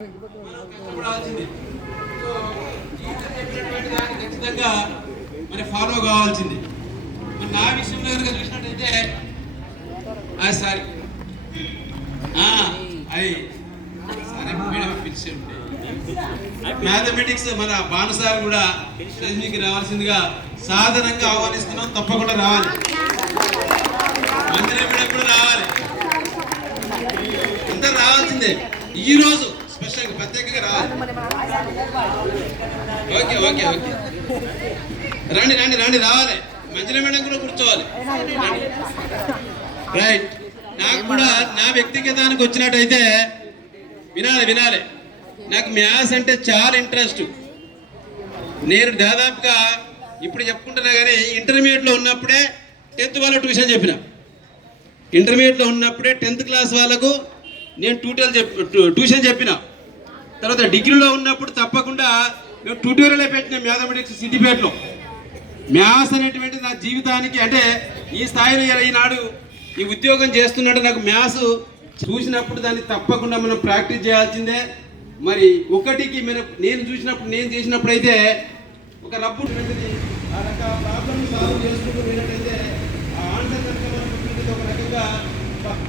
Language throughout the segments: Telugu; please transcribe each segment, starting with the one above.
కష్టపడాల్సింది. సో జీవితం చెప్పినటువంటి దాన్ని ఖచ్చితంగా మరి ఫాలో కావాల్సింది. మరి నా విషయంలో కనుక చూసినట్టయితే సారీ అది సరే మేడం పిలిచి మ్యాథమెటిక్స్ మన బాణసార్ కూడా రజనీకి రావాల్సిందిగా సాధారణంగా ఆహ్వానిస్తున్నాం. తప్పకుండా రావాలి. మందిరం మేడం కూడా రావాలి. అందరు రావాల్సిందే. ఈ రోజు స్పెషల్గా ప్రత్యేకంగా రావాలి. ఓకే ఓకే ఓకే రండి రండి రండి రావాలి. మంచిగా మేడం కూడా కూర్చోవాలి. రైట్. నాకు కూడా నా వ్యక్తిగతానికి వచ్చినట్టయితే వినాలి వినాలి. నాకు మ్యాథ్స్ అంటే చాలా ఇంట్రెస్ట్. నేను దాదాపుగా ఇప్పుడు చెప్పుకుంటున్నా కానీ ఇంటర్మీడియట్లో ఉన్నప్పుడే 10th వాళ్ళకు ట్యూషన్ చెప్పిన. ఇంటర్మీడియట్లో ఉన్నప్పుడే 10th క్లాస్ వాళ్ళకు నేను ట్యూషన్ చెప్పిన. తర్వాత డిగ్రీలో ఉన్నప్పుడు తప్పకుండా మేము ట్యూటోరియల్ పెట్టిన మ్యాథమెటిక్స్ సిద్దిపేటలో. మ్యాథ్స్ అనేటువంటి నా జీవితానికి అంటే ఈ స్థాయిలో ఈనాడు ఈ ఉద్యోగం చేస్తున్నట్టు నాకు మ్యాథ్స్ చూసినప్పుడు దాన్ని తప్పకుండా మనం ప్రాక్టీస్ చేయాల్సిందే. మరి ఒకటికి నేను చూసినప్పుడు నేను చేసినప్పుడు అయితే ఒక రబ్బు ఆ రక ప్రాబ్లమ్ సాల్వ్ చేసుకుంటూ వెళ్ళినట్టయితే ఆ ఆన్సర్ కనుక మనం ఒక రకంగా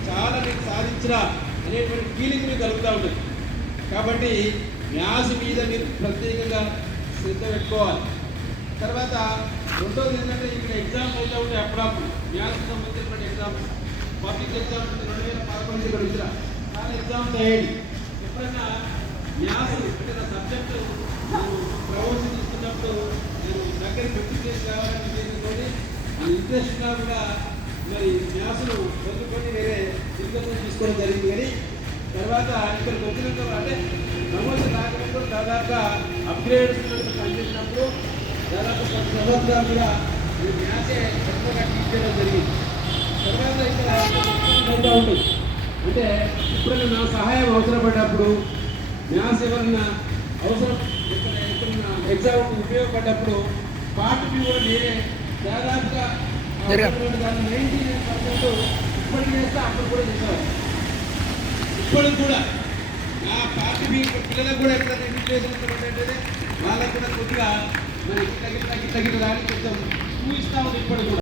చాలా నేను సాధించరా అనేటువంటి ఫీలింగ్ మీకు కలుగుతూ ఉంటుంది. కాబట్టి మ్యాథ్స్ మీద మీరు ప్రత్యేకంగా శ్రద్ధ పెట్టుకోవాలి. తర్వాత రెండోది ఏంటంటే ఇక్కడ ఎగ్జామ్స్ అవుతూ ఉంటాయి. అప్పుడప్పుడు మ్యాథ్స్కి సంబంధించినటువంటి ఎగ్జామ్స్, పబ్లిక్ ఎగ్జామ్స్ 2011 ఇక్కడ వచ్చిన చాలా ఎగ్జామ్స్ అయ్యాయి. ఎప్పుడైనా మ్యాథ్స్ అంటే నా సబ్జెక్టు ప్రమోషన్ తీసుకున్నప్పుడు నేను దగ్గర ప్రిపేర్ కావాలని ఉద్దేశంతో ఇంట్రెస్ట్గా కూడా మరి మ్యాథ్స్ను వదులుకొని వేరే ఇంకొక తీసుకోవడం జరిగింది. కానీ తర్వాత ఇక్కడికి వచ్చినాక అంటే ప్రమోషన్ రాకపోతే దాదాపుగా అప్గ్రేడ్స్ పనిచేసినప్పుడు దాదాపు 10 సంవత్సరాలు కూడా మ్యాథ్సే ఎక్కువగా టీచ్ చేయడం జరిగింది. తర్వాత ఇక్కడ ఉంటుంది అంటే ఇప్పుడు నా సహాయం అవసరపడ్డప్పుడు మ్యాథ్స్ ఎవరన్నా అవసరం ఎక్కడన్నా ఎగ్జామ్ ఉపయోగపడ్డప్పుడు పార్ట్ బి కూడా నేనే దాదాపుగా 99% ఇప్పటికి చేస్తే అప్పుడు కూడా చేసేవారు. ఇప్పటికి కూడా నా పార్ట్ బి పిల్లలకు కూడా ఎక్కడ ఏంటంటే వాళ్ళకు కూడా కొద్దిగా మరి గిట్ల గిట్ల గిట్ల గిట్ల కొంచెం చూపిస్తూ ఉంది ఇప్పటికి కూడా.